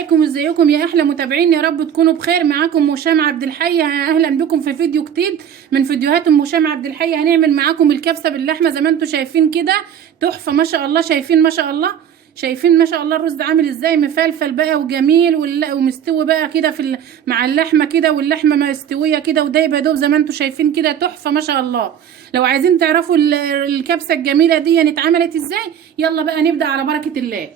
عليكم، ازيكم يا احلى متابعين؟ يا رب تكونوا بخير. معاكم وشام عبد الحي، اهلا بكم في فيديو جديد من فيديوهات وشام عبد الحي. هنعمل معاكم الكبسه باللحمه زي ما انتم شايفين كده، تحفه ما شاء الله. شايفين ما شاء الله، شايفين ما شاء الله الرز ده عامل ازاي، مفلفل بقى وجميل ومستوي بقى كده مع اللحمه كده، واللحمه مستويه كده ودايبه دوب زي ما انتم شايفين كده، تحفه ما شاء الله. لو عايزين تعرفوا الكبسه الجميله دي اتعملت ازاي، يلا بقى نبدا على بركه الله.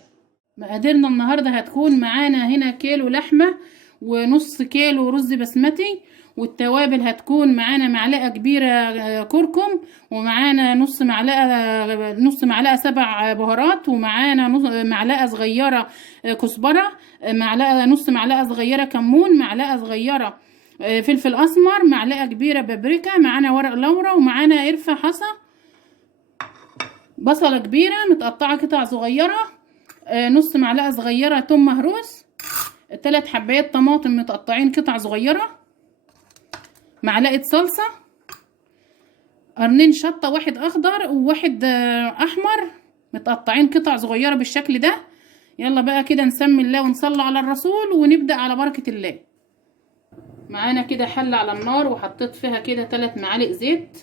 مقاديرنا النهارده هتكون معانا هنا كيلو لحمه ونص كيلو رز بسمتي، والتوابل هتكون معانا معلقه كبيره كركم، ومعانا نص معلقه سبع بهارات، ومعانا معلقه صغيره كزبره، نص معلقه صغيره كمون، معلقه صغيره فلفل اسمر، معلقه كبيره بابريكا، معانا ورق لورا، ومعانا قرفه حصى، بصله كبيره متقطعه قطع صغيره، نص معلقه صغيره توم مهروس، 3 حبايات طماطم متقطعين قطع صغيره، معلقه صلصه، قرنين شطه، واحد اخضر وواحد احمر متقطعين قطع صغيره بالشكل ده. يلا بقى كده نسمي الله ونصلي على الرسول ونبدا على بركه الله. معانا كده حله على النار وحطيت فيها كده 3 معالق زيت،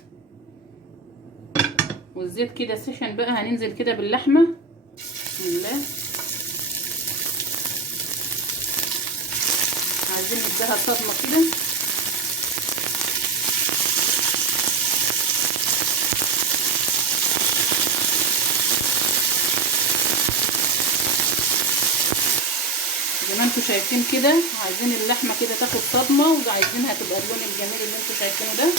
والزيت كده سخن بقى، هننزل كده باللحمه. بسم الله. عايزين نديها صدمه كده. زي ما انتوا شايفين كده، عايزين اللحمه كده تاخد صدمه، وعايزينها تبقى اللون الجميل اللي انتوا شايفينه ده.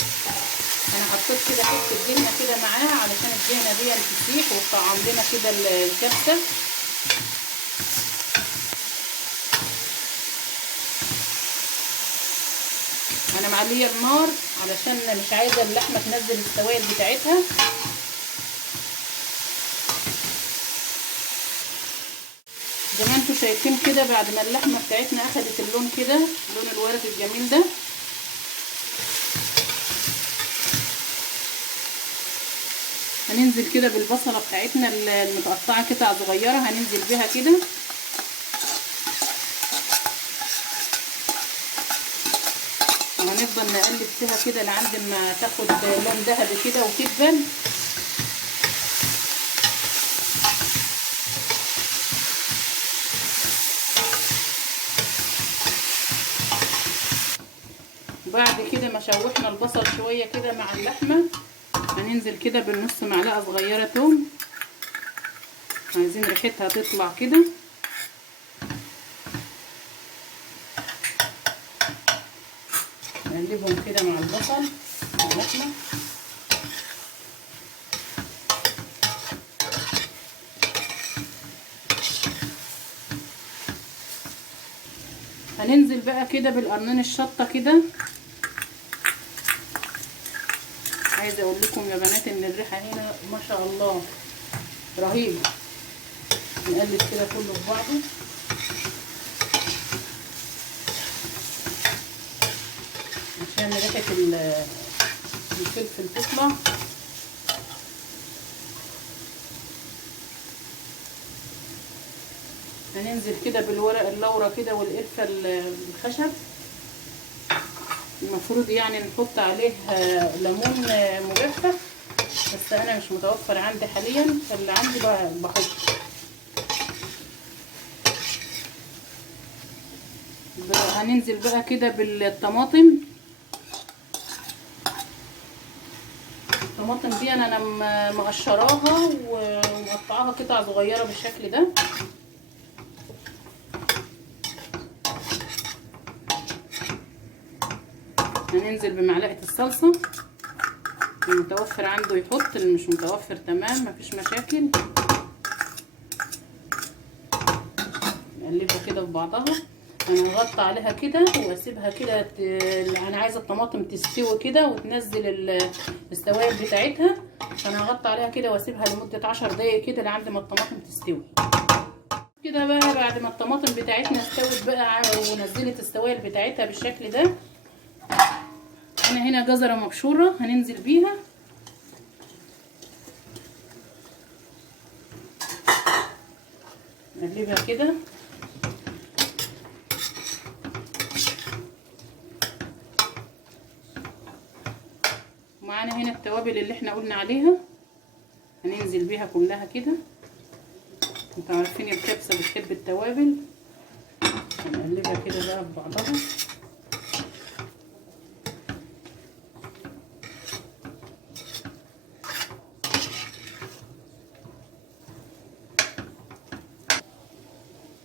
انا حطيت كده حته دهنه كده معاها علشان الدهنه دي تسيح وتطعم لنا كده الكبسه. انا معليه النار علشان مش عايزه اللحمه تنزل السوائل بتاعتها. زي ما انتوا شايفين كده، بعد ما اللحمه بتاعتنا اخدت اللون كده، لون الورد الجميل ده، هننزل كده بالبصله بتاعتنا المتقطعه قطع صغيره، هننزل بيها كده. وهنفضل نقلب فيها كده لعند ما تاخد لون ذهبي كده وتدبل. بعد كده ما شوحنا البصل شويه كده مع اللحمه، هننزل كده بالنص معلقه صغيره توم، عايزين ريحتها تطلع كده. نقلبهم كده مع البصل مع اللحمه. هننزل بقى كده بالقرنين الشطه كده. عايزه اقول لكم يا بنات ان الريحه هنا ما شاء الله رهيبه. نقلب كده كله في بعضه عشان ريحه الفلفل تطلع. هننزل كده بالورق اللورا كده والقرفه الخشب. المفروض يعني نحط عليه ليمون مجفف، بس انا مش متوفر عندي حاليا، فاللي عندي بحط. هننزل بقى كده بالطماطم. الطماطم دي انا مقشراها ومقطعاها قطع صغيره بالشكل ده. هننزل بمعلقه الصلصه، المتوفر عنده يحط، اللي مش متوفر تمام مفيش مشاكل. نقلبها كده في بعضها. انا هغطي عليها كده واسيبها كده انا عايزه الطماطم تستوي كده وتنزل السوائل بتاعتها، فانا هغطي عليها كده واسيبها لمده 10 دقايق كده لحد ما الطماطم تستوي كده. بقى بعد ما الطماطم بتاعتنا استوت بقى ونزلت السوائل بتاعتها بالشكل ده، انا هنا جزره مبشوره هننزل بيها. نقلبها كده. ومعانا هنا التوابل اللي احنا قلنا عليها، هننزل بيها كلها كده. انتوا عارفين الكبسه بتحب التوابل، هنقلبها كده بقى ببعضها.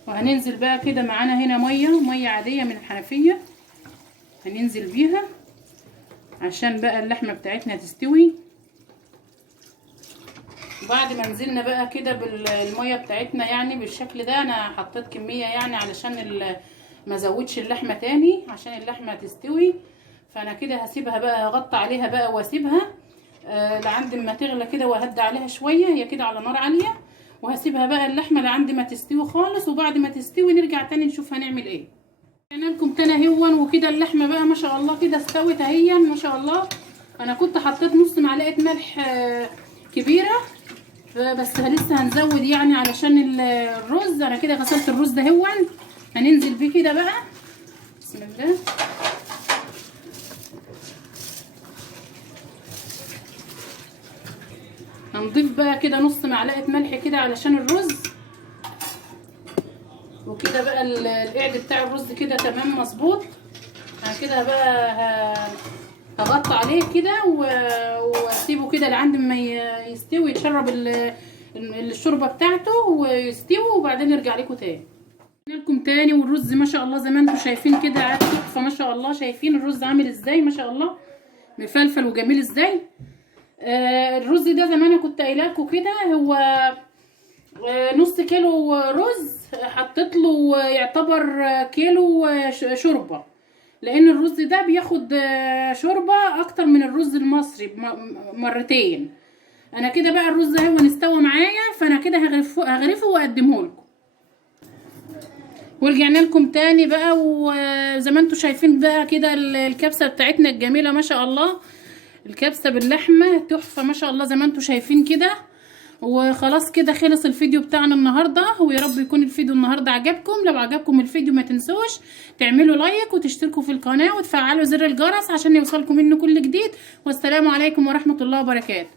وهننزل بقى كده معانا هنا ميه عاديه من الحنفيه، هننزل بيها عشان بقى اللحمه بتاعتنا تستوي. بعد ما نزلنا بقى كده بالميه بتاعتنا يعني بالشكل ده، انا حطيت كميه يعني علشان ما ازودش اللحمه تاني عشان اللحمه تستوي. فانا كده هسيبها بقى، هغطي عليها بقى واسيبها لعند ما تغلى كده، وهدي عليها شويه هي كده على نار عاليه، وهسيبها بقى اللحمه لعند ما تستوي خالص. وبعد ما تستوي نرجع تاني نشوف هنعمل ايه. يعني لكم تاني هون وكده اللحمه بقى ما شاء الله كده استوت اهي ما شاء الله. انا كنت حطيت نص معلقه ملح كبيره، بس لسه هنزود يعني علشان الرز. انا كده غسلت الرز ده هون، هننزل بيه كده بقى. بسم الله. هنضيف بقى كده نص معلقه ملح كده علشان الرز، وكده بقى القعد بتاع الرز كده تمام مظبوط. انا كده بقى هغطي عليه كده واسيبه كده لعند ما يستوي، يتشرب الشوربه بتاعته ويستوي، وبعدين نرجع لكم تاني. لكم تاني. والرز ما شاء الله زي ما انتم شايفين كده تحفه ما شاء الله. شايفين الرز عامل ازاي ما شاء الله، مفلفل وجميل ازاي. الرز ده زي ما انا كنت قايله لكم كده، هو نص كيلو رز حطيت له يعتبر كيلو شوربه، لان الرز ده بياخد شوربه اكتر من الرز المصري مرتين. انا كده بقى الرز اهو استوى معايا، فانا كده هغرفه واقدمه لكم. ورجعنا لكم تاني بقى، وزي ما انتم شايفين بقى كده الكبسه بتاعتنا الجميله ما شاء الله. الكبسه باللحمه تحفه ما شاء الله زي ما انتم شايفين كده. وخلاص كده خلص الفيديو بتاعنا النهارده، ويا رب يكون الفيديو النهارده عجبكم. لو عجبكم الفيديو ما تنسوش تعملوا لايك وتشتركوا في القناه وتفعلوا زر الجرس عشان يوصلكم منه كل جديد. والسلام عليكم ورحمه الله وبركاته.